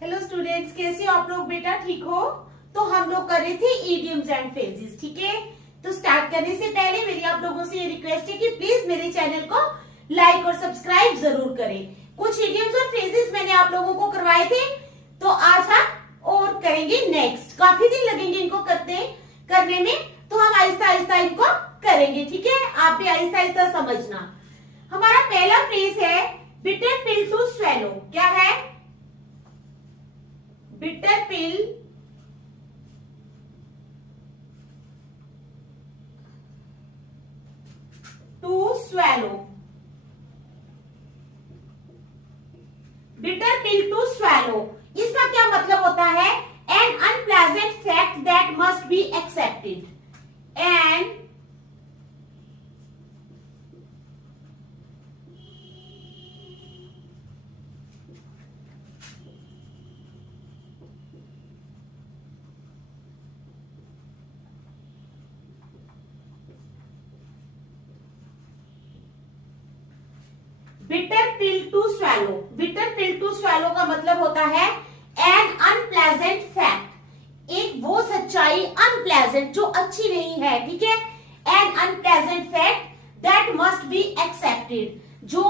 Hello students, कैसे हो आप लोग? बेटा ठीक हो? तो हम लोग कर रहे थे इडियम्स एंड फ्रेजेस, ठीक है। तो स्टार्ट करने से पहले मेरी आप लोगों से ये रिक्वेस्ट है कि प्लीज मेरे चैनल को लाइक और सब्सक्राइब जरूर करें। कुछ इडियम्स और फ्रेजेस मैंने आप लोगों को करवाए थे, तो आज हम और करेंगे नेक्स्ट। काफी दिन लगेंगे इनको करने में, तो हम आहिस्ता आहिस्ता इनको करेंगे, ठीक है। आप भी आहिस्ता आहिस्ता समझना। हमारा पहला फ्रेज है बिटर पिल टू स्वेलो। क्या है? bitter pill to swallow. bitter pill to swallow, इसका क्या मतलब होता है? An unpleasant fact that must be accepted. And bitter pill to swallow. Bitter pill to swallow का मतलब होता है एन अनप्लेजेंट फैक्ट, एक वो सच्चाई अनप्लेजेंट जो अच्छी नहीं है, ठीक है। N unpleasant fact that must be accepted, जो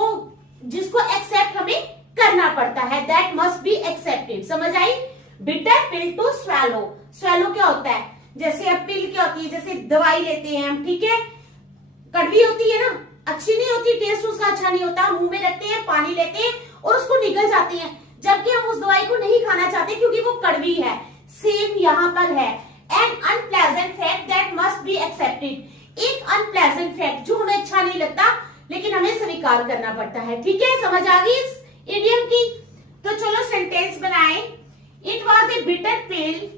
जिसको एक्सेप्ट हमें करना पड़ता है, दैट मस्ट बी एक्सेप्टेड। समझ आई? Bitter pill to swallow. Swallow क्या होता है? जैसे अब पिल क्या होती है? जैसे दवाई लेते हैं हम, ठीक है। कड़वी होती है ना, अच्छी नहीं होती, टेस्ट उसका अच्छा नहीं होता। मुंह में रखते हैं, पानी लेते हैं और उसको निगल जाते हैं, जबकि हम उस दवाई को नहीं खाना चाहते क्योंकि वो कड़वी है। सेम यहाँ पर है, N unpleasant fact that must be accepted, एक अनप्लेजेंट फैक्ट जो हमें अच्छा नहीं लगता लेकिन हमें स्वीकार करना पड़ता है, ठीक है। समझ आ गई इस इडियम की? तो चलो सेंटेंस बनाएं। It was a bitter pill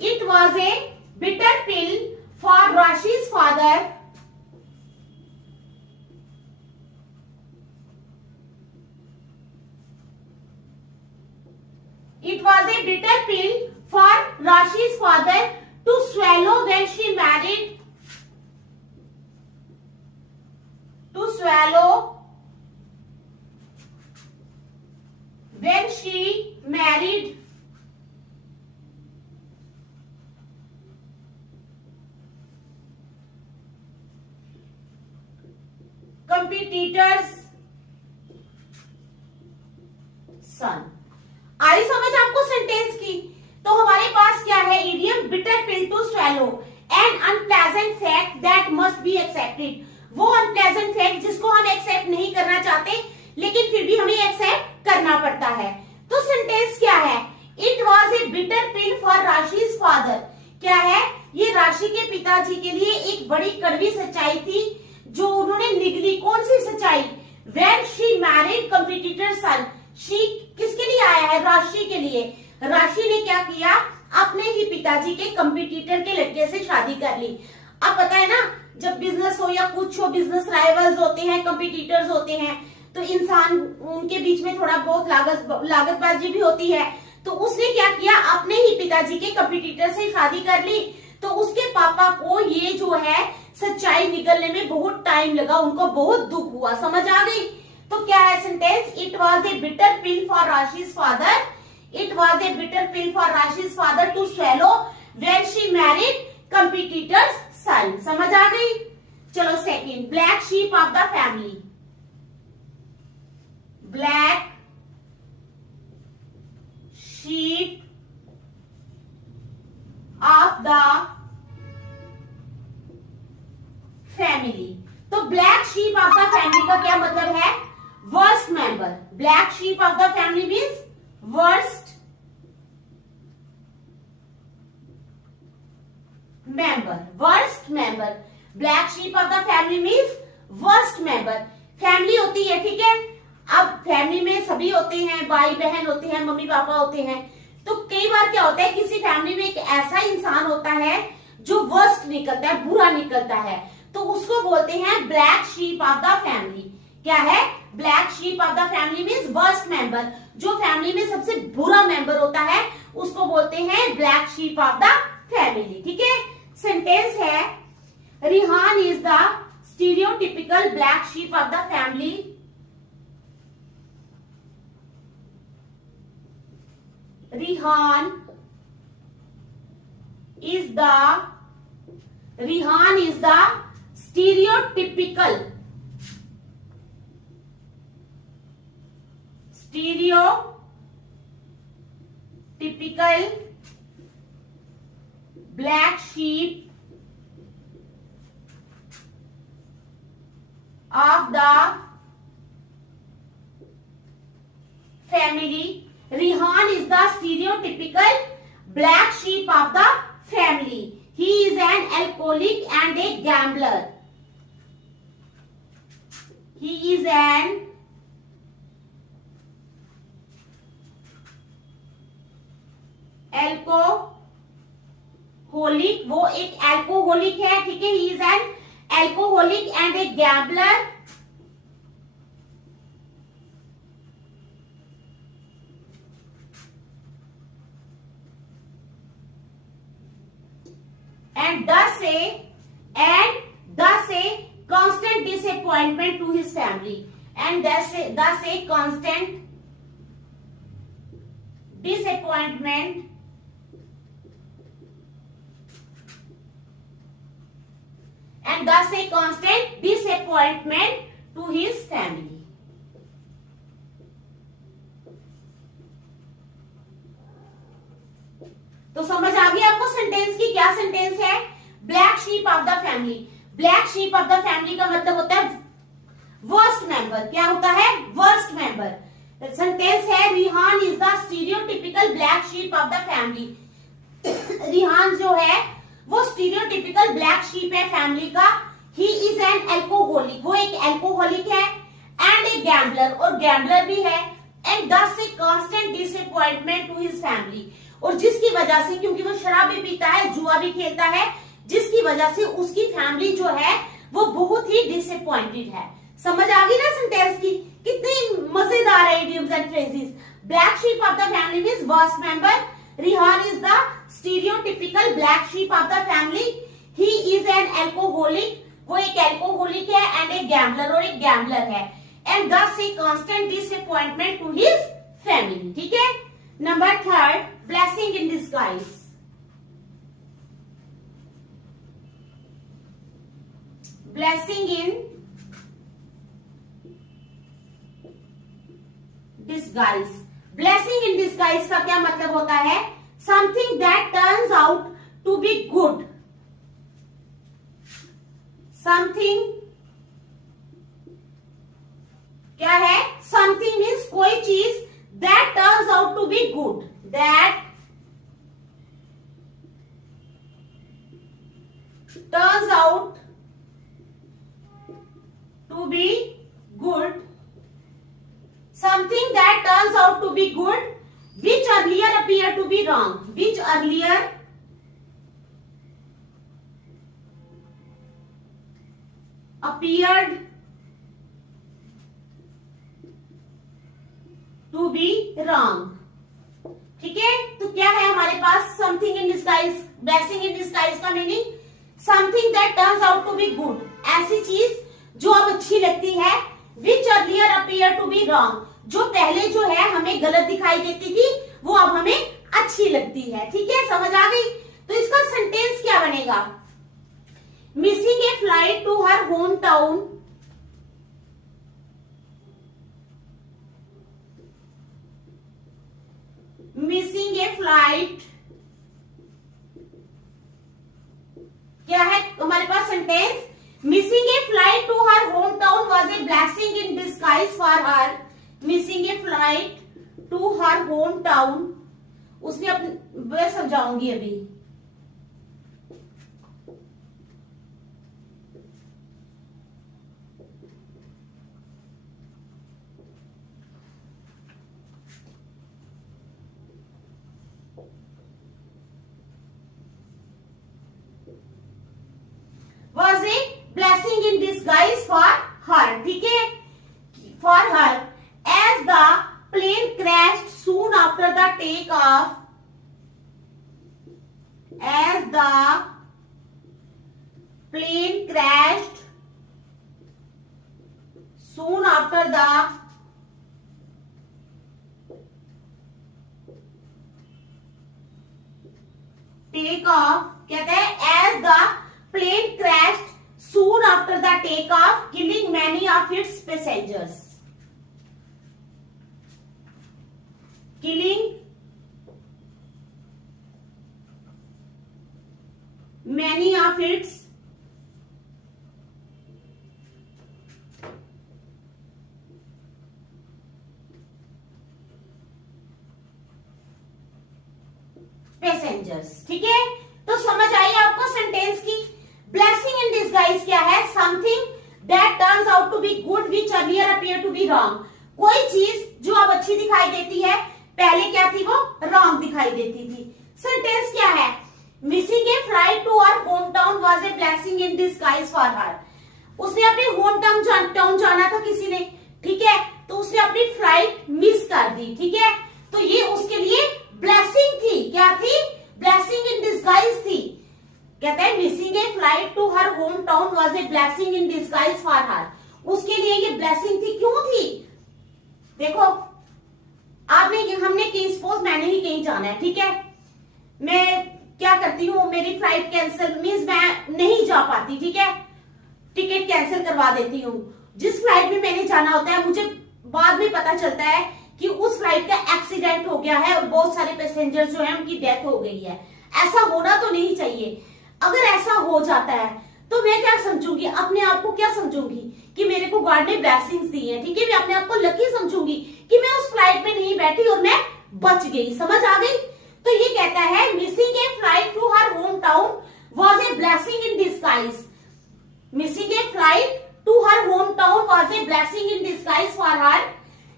It was a bitter pill for Rashi's father. It was a bitter pill for Rashi's father to swallow when she married. To swallow when she married competitor's son. आई समझ आपको sentence की? तो हमारे पास क्या है? Idiom bitter pill to swallow, an unpleasant fact that must be accepted, वो अनप्लेजेंट फैक्ट जिसको हम एक्सेप्ट नहीं करना चाहते लेकिन फिर भी हमें एक्सेप्ट करना पड़ता है। तो सेंटेंस क्या है? It was a bitter pill for Rashi's father. क्या है? ये राशि के पिताजी के लिए एक बड़ी कड़वी सच्चाई थी जो उन्होंने निगली। कौन सी सच्चाई? When she married competitor son. she किसके लिए आया है? राशि के लिए। राशि ने क्या किया? अपने ही पिताजी के कंपटीटर के लड़के से शादी कर ली। अब पता है ना, जब बिजनेस हो या कुछ हो, बिजनेस राइवल्स होते हैं, कंपटीटर्स होते हैं, तो इंसान उनके बीच में थोड़ा बहुत लागतबाजी भी होती है। तो उसने क्या किया? अपने ही पिताजी के कंपटीटर से शादी कर ली। तो उसके पापा को ये जो है सच्चाई निकलने में बहुत टाइम लगा, उनको बहुत दुख हुआ। समझ आ गई? तो क्या है sentence? It was a bitter pill for Rashi's father, it was a bitter pill for Rashi's father to swallow when she married competitor's son. समझ आ गई? चलो second, black sheep of the family. Black sheep of the family. तो black sheep of the family का क्या मतलब है? Worst member. Black sheep of the family means worst member. Worst member, black sheep of the family means worst member. Family होती है, ठीक है। अब फैमिली में सभी होते हैं, भाई बहन होते हैं, मम्मी पापा होते हैं। तो कई बार क्या होता है, किसी फैमिली में एक ऐसा इंसान होता है जो वर्स्ट निकलता है, बुरा निकलता है, तो उसको बोलते हैं black sheep of the family. क्या है? Black sheep of the family means worst member. जो फैमिली में सबसे बुरा मेंबर होता है उसको बोलते हैं black sheep of the family. ठीक है, सेंटेंस है Rihan is the stereotypical black sheep of the family. Rihan is the stereotypical black sheep of the family. Rihan is the stereotypical black sheep of the family. He is an alcoholic and a gambler. He is an alcoholic. वो एक alcoholic है, ठीक है. He is an alcoholic and a gambler. And thus a constant disappointment to his family. And thus a constant disappointment to his family. तो समझ आ गई आपको सेंटेंस की? क्या सेंटेंस है? Black sheep of the family. Black sheep of the family का मतलब होता है वर्स्ट मेंबर। क्या होता है? Worst member. सेंटेंस है Rihan is the stereotypical black sheep of the family. Rihan जो है वो स्टीरियोटिपिकल ब्लैक शीप है फैमिली का। ही इज एन एल्कोहलिक, वो एक एल्कोहलिक है, एंड ए गैम्बलर, और गैम्बलर भी है, and does a constant disappointment to his family, और जिसकी वजह से, क्योंकि वो शराब भी पीता है, जुआ भी खेलता है, जिसकी वजह से उसकी फैमिली जो है वो बहुत ही डिसअपॉइंटेड है। समझ आ गई ना सेंटेंस की? कितनी मजेदार है idioms and phrases. Black sheep of the family means worst member. Rihan is the stereotypical black sheep of the family. He is an alcoholic, वो एक एल्कोहलिक है, एंड ए गैम्बलर, और एक गैम्बलर है, and does a constant disappointment to his family. ठीक है। Number third, blessing in disguise. Blessing in disguise. Blessing in disguise का क्या मतलब होता है? Something that turns out to be good. Something क्या है? समथिंग मीन्स कोई चीज that turns out to be good, that turns out to be good, something that turns out to be good which earlier appeared to be wrong, which earlier appeared to be wrong. ठीक है, तो क्या है हमारे पास? Something in disguise. Blessing in disguise का meaning something that turns out to be good, ऐसी चीज जो अब अच्छी लगती है, which earlier appear to be wrong, जो पहले जो है हमें गलत दिखाई देती थी वो अब हमें अच्छी लगती है। ठीक है, समझ आ गई? तो इसका सेंटेंस क्या बनेगा? Missing a flight to her home town, missing a flight, क्या है हमारे पास sentence? Missing a flight to her home town was a blessing in disguise for her. Missing a flight to her home town, उसने अपने, मैं समझाऊंगी अभी। Was a blessing in disguise for her, ठीक है, for her as the plane crashed soon after the takeoff, as the plane crashed soon after the take off, कहते हैं as the plane crashed soon after the take off, killing many of its passengers. Killing many of its passengers. ठीक है, तो समझ आई आपको sentence की। Blessing in disguise क्या है? Something that turns out to be good which earlier appear to be wrong. कोई चीज जो अब अच्छी दिखाई देती है, पहले क्या थी, वो रॉन्ग दिखाई देती थी। सेंटेंस क्या है? Missing a flight to our home town was a blessing in disguise for her. उसने अपने होम टाउन जाना था किसी ने, ठीक है, तो उसने अपनी फ्लाइट मिस कर दी। ठीक है, तो ये उसके लिए ब्लेसिंग थी। क्या थी? ब्लेसिंग इन डिस्गाइज थी। कहते हैं missing a flight to her home town was a blessing in disguise for her. उसके लिए ये ब्लेसिंग थी। क्यों थी? देखो, हमने कहीं, सपोज मैंने ही कहीं जाना है, ठीक है, मैं क्या करती हूँ, मेरी फ्लाइट कैंसिल, मीन्स मैं नहीं जा पाती, ठीक है, टिकट कैंसिल करवा देती हूँ। जिस फ्लाइट में मैंने जाना होता है, मुझे बाद में पता चलता है कि उस फ्लाइट का एक्सीडेंट हो गया है और बहुत सारे पैसेंजर जो है उनकी डेथ हो गई है। ऐसा होना तो नहीं चाहिए। अगर ऐसा हो जाता है तो मैं क्या समझूंगी? अपने आप को क्या समझूंगी? कि मेरे को गॉड ने ब्लेसिंग्स दी है। ठीक है, मैं अपने आप को लकी समझूंगी कि मैं उस फ्लाइट में नहीं बैठी और मैं बच गई। समझ आ गई? तो ये कहता है missing a flight to her home town was a blessing in disguise. Missing a flight to her home town was a blessing in disguise for her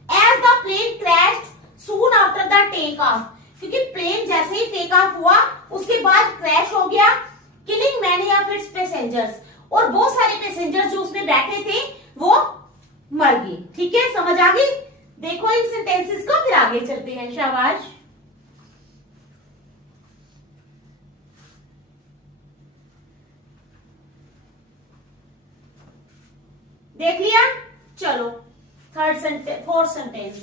as the plane crashed soon after the take off। क्योंकि plane जैसे ही take off हुआ उसके बाद crash हो गया, killing many of its passengers, और बहुत सारे पैसेंजर जो उसमें बैठे थे वो मर गए। ठीक है, समझ आ गई? देखो इन सेंटेंसेस को, फिर आगे चलते हैं। शाबाश। देख लिया? चलो फोर्थ सेंटेंस।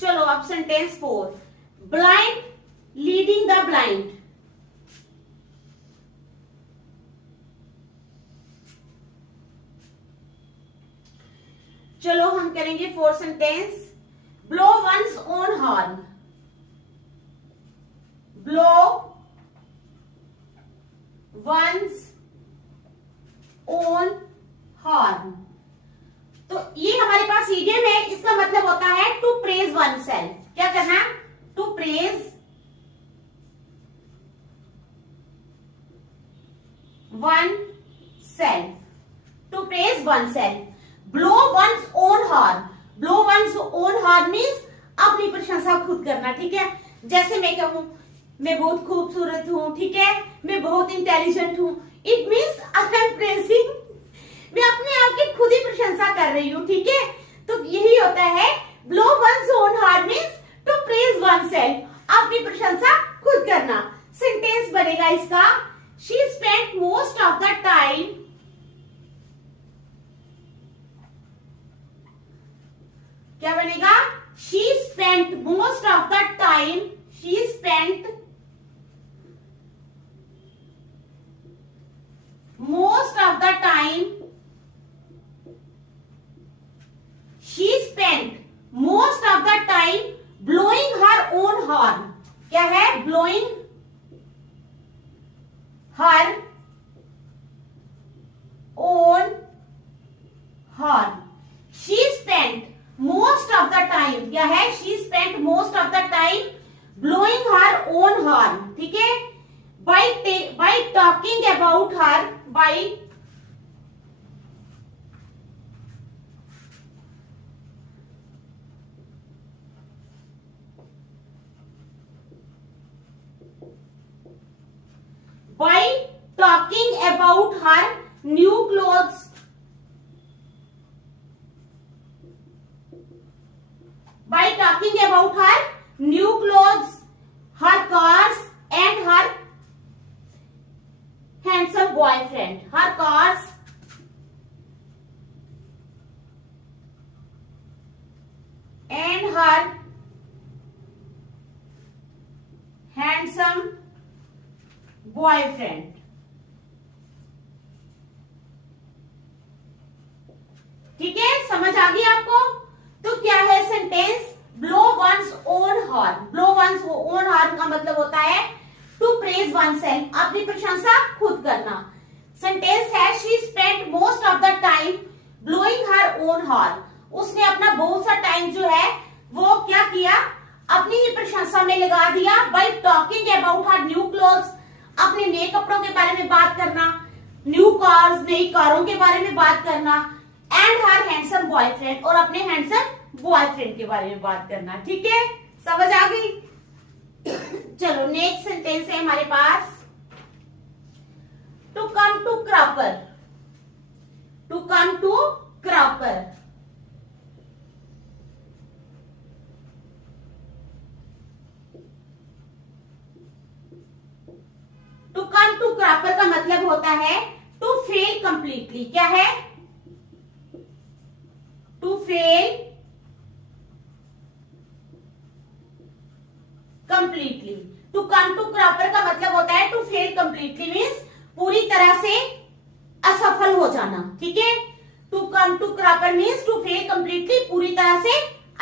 चलो अब sentence 4, blind leading the blind. चलो हम करेंगे 4th sentence, blow one's own horn. Blow one's own horn. तो ये हमारे पास इडियम है, इसका मतलब होता है टू प्रेज वन सेल्फ। क्या करना? To praise oneself. To praise oneself. Blow one's own horn. Blow one's own horn means अपनी प्रशंसा खुद करना। ठीक है, जैसे मैं कहूं मैं बहुत खूबसूरत हूं, ठीक है, मैं बहुत इंटेलिजेंट हूं, it means I am praising, मैं अपने आप की खुद ही प्रशंसा कर रही हूं। ठीक है, तो यही होता है blow one's own horn means to praise oneself, अपनी प्रशंसा खुद करना। सेंटेंस बनेगा इसका, she spent most of the time, क्या बनेगा? She spent most of the time, she spent most of the time, she spent most of the time blowing her own horn. क्या है? Blowing her own horn. She spent most of the time, क्या है? She spent most of the time blowing her own horn. ठीक है, by talking about her, by by talking about her new clothes. By talking about her new clothes, her cars and her handsome boyfriend. Her cars and her handsome boyfriend. ठीक है, समझ आ गई आपको? तो क्या है sentence? Blow one's own horn. Blow one's own horn का मतलब होता है टू प्रेज वन सेल्फ, अपनी प्रशंसा खुद करना। सेंटेंस है she spent most of the time blowing her own horn. उसने अपना बहुत सा टाइम जो है वो क्या किया? अपनी ही प्रशंसा में लगा दिया। Bye talking about her new clothes, अपने नए कपड़ों के बारे में बात करना, न्यू कार्स, नई कारों के बारे में बात करना, एंड हर हैंडसम बॉयफ्रेंड, और अपने हैंडसम बॉयफ्रेंड के बारे में बात करना। ठीक है, समझ आ गई? चलो नेक्स्ट सेंटेंस है हमारे पास, to come to cropper. To come to cropper, to come to cropper का मतलब होता है टू फेल कंप्लीटली। क्या है? To fail completely. To come to cropper का मतलब होता है टू फेल कंप्लीटली, मीन्स पूरी तरह से असफल हो जाना। ठीक है, to come to cropper means to fail completely, पूरी तरह से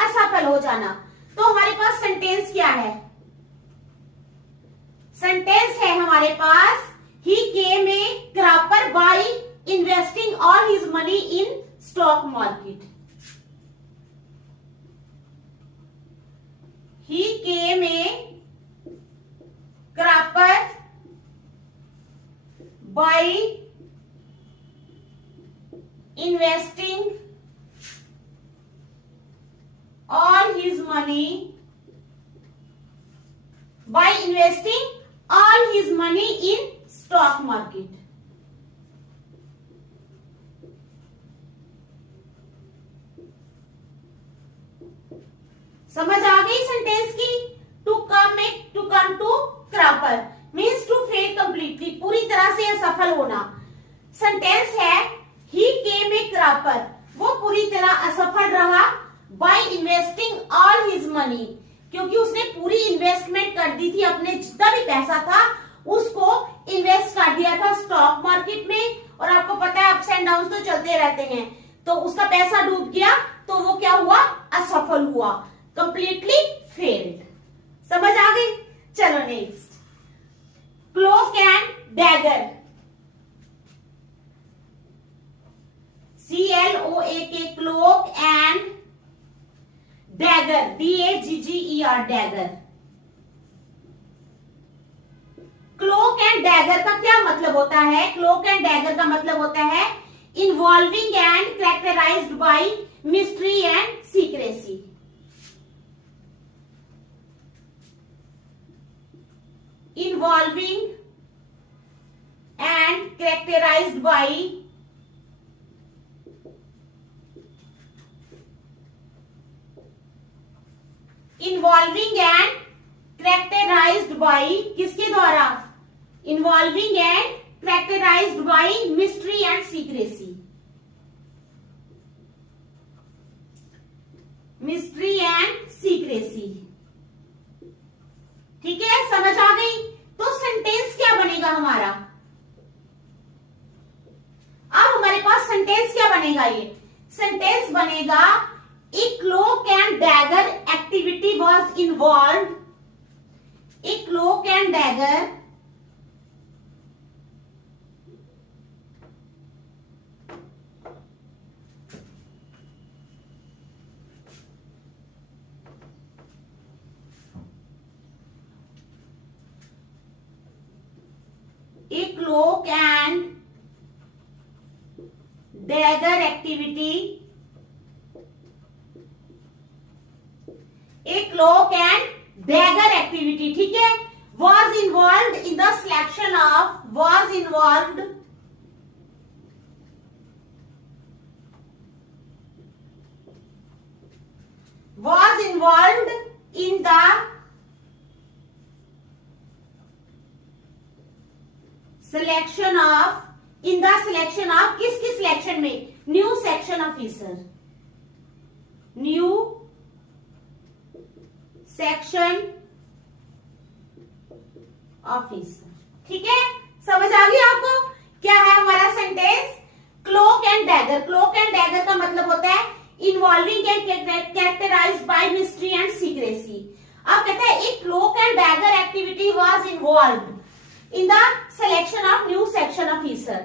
असफल हो जाना। तो हमारे पास सेंटेंस क्या है? सेंटेंस है हमारे पास he came a cropper by investing all his money in stock market. He came a crapper by investing all his money in stock market. समझ आ गई सेंटेंस की? To come to cropper means to fail completely, पूरी तरह से असफल होना। Sentence है ही केम ए क्रॉपर, वो पूरी तरह असफल रहा bye investing all his money, क्योंकि उसने पूरी इन्वेस्टमेंट कर दी थी, अपने जितना भी पैसा था उसको इन्वेस्ट कर दिया था स्टॉक मार्केट में। और आपको पता है अप्स एंड डाउन तो चलते रहते हैं, तो उसका पैसा डूब गया, तो वो क्या हुआ? असफल हुआ, कंप्लीटली फेल्ड। समझ आ गई? चलो next, cloak and dagger. CLOAK, cloak and dagger, DAGGER, dagger. Cloak and dagger का क्या मतलब होता है? क्लोक एंड डैगर का मतलब होता है involving and characterised by mystery and secrecy. Involving and characterized by किसके द्वारा? Involving and characterized by mystery and secrecy. Mystery and secrecy. ठीक है, समझ आ गई? तो सेंटेंस क्या बनेगा हमारा? अब हमारे पास सेंटेंस क्या बनेगा? ये सेंटेंस बनेगा a cloak and dagger activity was involved. A cloak and dagger cloak and dagger activity, एक क्लोक एंड डैगर एक्टिविटी। ठीक है, was involved in the selection of was involved in the selection of किसकी selection में? New section officer, new section officer. ठीक है, समझ आ गई आपको? क्या है हमारा sentence? Cloak and dagger. Cloak and dagger का मतलब होता है involving and characterised by mystery and secrecy. अब कहता है एक cloak and dagger activity was involved in the selection of new section officer.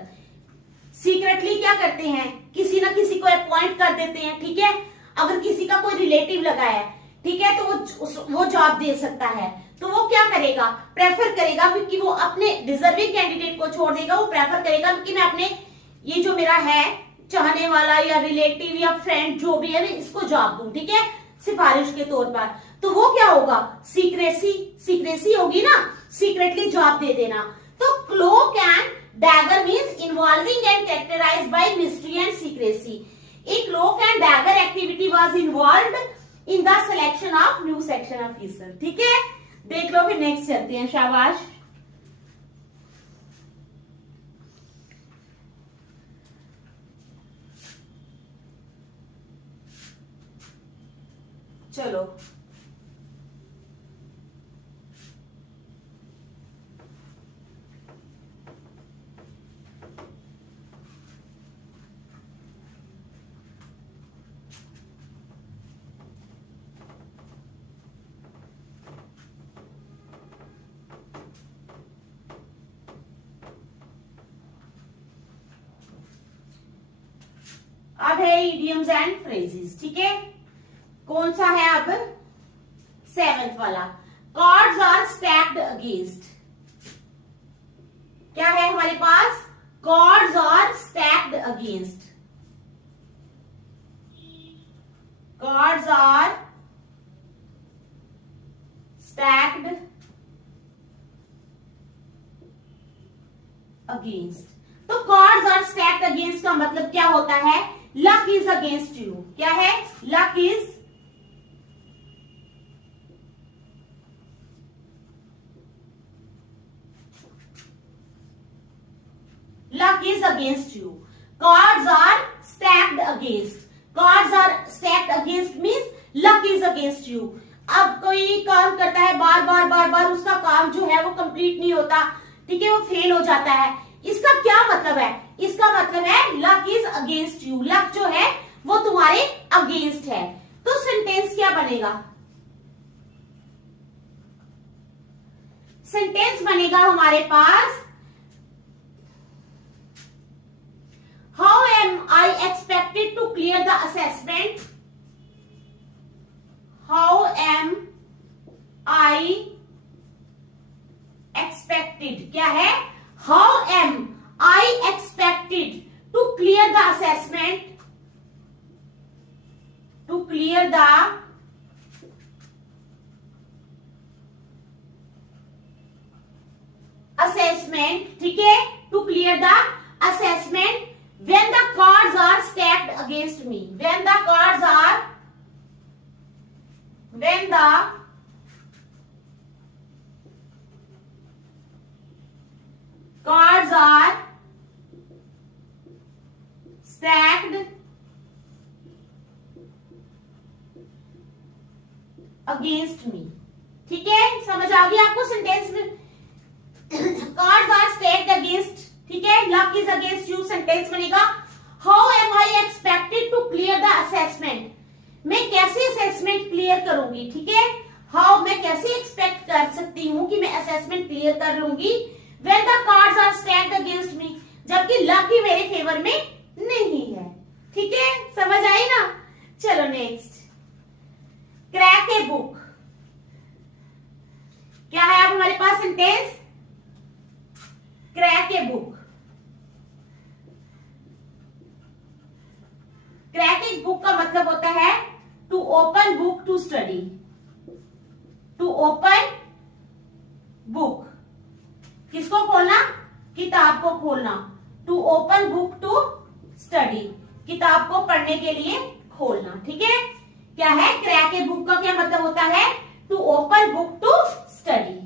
Secretly क्या करते हैं? किसी ना किसी को अपॉइंट कर देते हैं। ठीक है, अगर किसी का कोई रिलेटिव लगा है, ठीक है, तो वो जॉब दे सकता है, तो वो क्या करेगा? प्रेफर करेगा कि वो अपने डिजर्विंग कैंडिडेट को छोड़ देगा। वो प्रेफर करेगा कि मैं अपने ये जो मेरा है चाहने वाला या रिलेटिव या फ्रेंड जो भी है, मैं इसको जॉब दूं। ठीक है, सिफारिश के तौर पर। तो वो क्या होगा? सीक्रेसी होगी ना, सीक्रेटली जॉब दे देना। तो cloak and dagger means involving and characterised by mystery and secrecy. A cloak and dagger activity was involved in the selection of new section officer. ठीक है, देख लो, फिर नेक्स्ट चलते हैं। शाबाश। चलो, अब है इडियम्स एंड फ्रेजेस। ठीक है, कौन सा है अब? 7th वाला। Cards are stacked against. क्या है हमारे पास? Cards are stacked against. Cards are stacked against. तो कार्ड्स आर स्टैक्ड अगेंस्ट का मतलब क्या होता है? Luck is against you. क्या है? Luck is against you. Cards are stacked against. Cards are stacked against means luck is against you. अब कोई काम करता है बार बार, उसका काम जो है वो कंप्लीट नहीं होता। ठीक है, वो फेल हो जाता है। इसका क्या मतलब है? इसका मतलब है luck is against you. Luck जो है वो तुम्हारे अगेंस्ट है। तो सेंटेंस क्या बनेगा? सेंटेंस बनेगा हमारे पास, how am I expected to clear the assessment. How am I expected. क्या है? How am I expected to clear the assessment, to clear the assessment. ठीक है, to clear the assessment when the cards are stacked against me। when the cards are stacked against me। ठीक है, समझ आ गई आपको सेंटेंस में? Cards are stacked against. ठीक है, luck is against you. Sentence बनेगा, how am I expected to clear the assessment. मैं कैसे असेसमेंट क्लियर करूंगी? ठीक है, हाउ मैं कैसे एक्सपेक्ट कर सकती हूं कि मैं असेसमेंट क्लियर कर लूंगी when the cards are stacked against me, जबकि लक ही मेरे फेवर में नहीं है। ठीक है, समझ आई ना? चलो नेक्स्ट, क्रैक ए बुक। क्या है अब हमारे पास sentence? Crack a book. Cracking book का मतलब होता है to open book to study. To open book, किसको खोलना, किताब को खोलना। To open book to study, किताब को पढ़ने के लिए खोलना। ठीक है, क्या है क्रैक ए बुक का क्या मतलब होता है, to open book to study.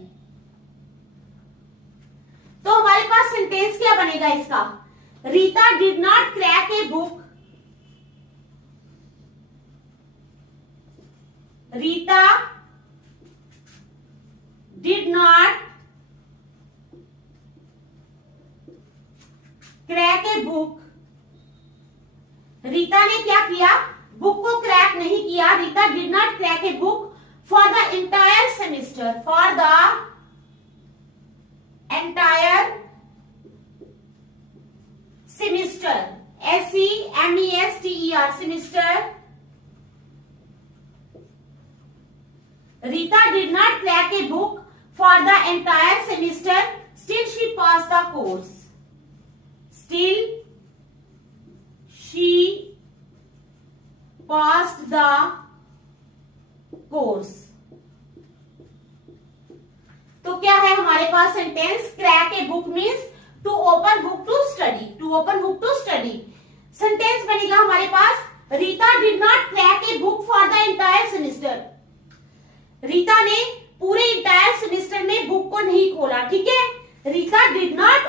तो हमारे पास सेंटेंस क्या बनेगा इसका, Rita did not crack a book, Rita did not crack a book, Rita ने क्या किया, बुक को क्रैक नहीं किया। Rita did not crack a book for the entire semester, for the entire semester, SEMESTER semester. Rita did not crack a book for the entire semester. Still she passed the course. Still she passed the course. तो क्या है हमारे पास sentence, crack a book means to open book to study, to open book to study. Sentence बनेगा हमारे पास, Rita did not crack a book for the entire semester, रीता ने पूरे इंटायर सेमेस्टर में बुक को नहीं खोला। ठीक है, Rita did not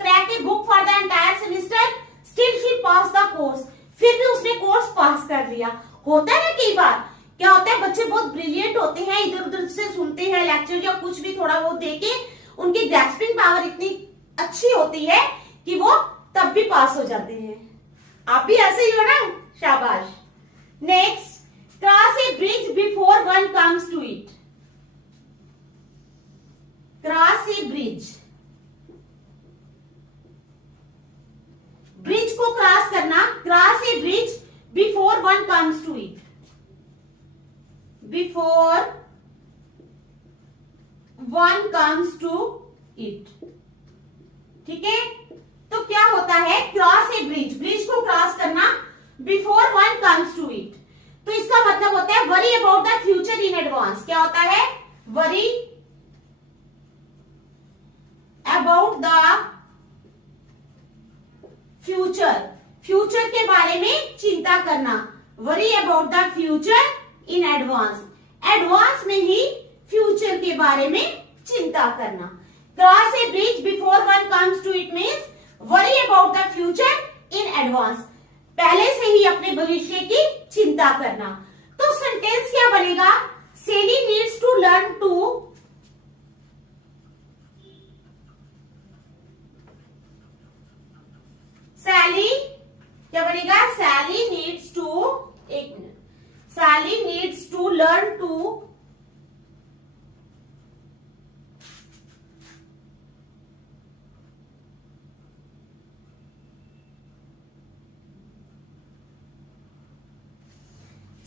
crack a book for the entire semester, still she pass the course, फिर भी उसने कोर्स पास कर लिया। होता है ना कई बार, क्या होता है बच्चे बहुत ब्रिलियंट होते हैं, इधर उधर से सुनते हैं लेक्चर या कुछ भी थोड़ा बहुत देके, उनकी ग्रैस्पिंग पावर इतनी अच्छी होती है कि वो तब भी पास हो जाते हैं। आप भी ऐसे ही हो ना, शाबाश। Next, cross a bridge before one comes to it, cross a bridge, bridge को क्रॉस करना, cross a bridge before one comes to it, before one comes to it. ठीक है, तो क्या होता है, क्रॉस ए ब्रिज, ब्रिज को cross करना before one comes to it, तो इसका मतलब होता है worry about the future in advance. क्या होता है, worry about the future, future के बारे में चिंता करना, worry about the future in advance, advance में ही फ्यूचर के बारे में चिंता करना। Cross a bridge before one comes to it means worry about the future in advance, पहले से ही अपने भविष्य की चिंता करना। तो सेंटेंस क्या बनेगा, Sally needs to learn to, Sally क्या बनेगा, सैली नीड्स टू, एक minute, Sally needs to learn to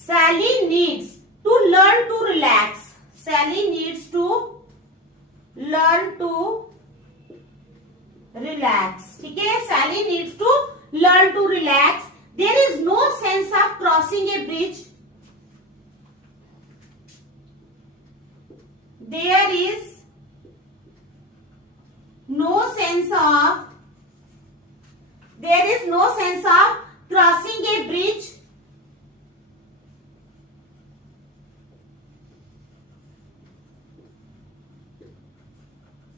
Sally needs to learn to relax. Sally needs to learn to relax. ठीक है, Sally needs to learn to relax. There is no sense of crossing a bridge. There is no sense of, there is no sense of crossing a bridge.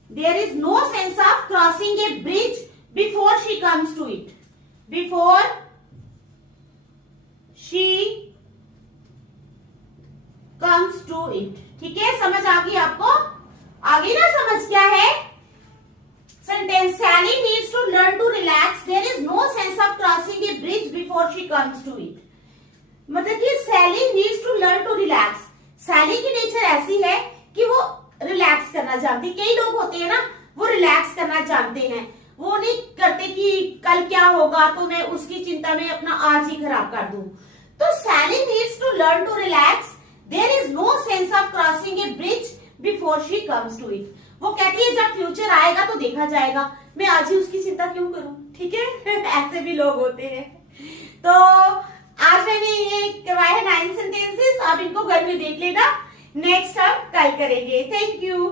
There is no sense of crossing a bridge before she comes to it. Before she comes to it. ठीक है, समझ आ गई आपको, आ गई ना समझ क्या है sentence, Sally needs to learn to relax. There is no sense of crossing a bridge before she comes to it. मतलब कि Sally needs to learn to relax. Sally की नेचर ऐसी है कि वो रिलैक्स करना जानती, कई लोग होते हैं ना वो रिलैक्स करना जानते हैं, वो नहीं करते कि कल क्या होगा तो मैं उसकी चिंता में अपना आज ही खराब कर दूं। तो Sally needs to learn to relax. There is no sense of crossing a bridge before she comes to it. वो कहती है जब फ्यूचर आएगा तो देखा जाएगा, मैं आज ही उसकी चिंता क्यों करूं। ठीक है ऐसे भी लोग होते हैं। तो आज मैंने ये करवाए हैं 9 सेंटेंसेस, आप इनको घर में देख लेना, नेक्स्ट हम कल करेंगे। Thank you.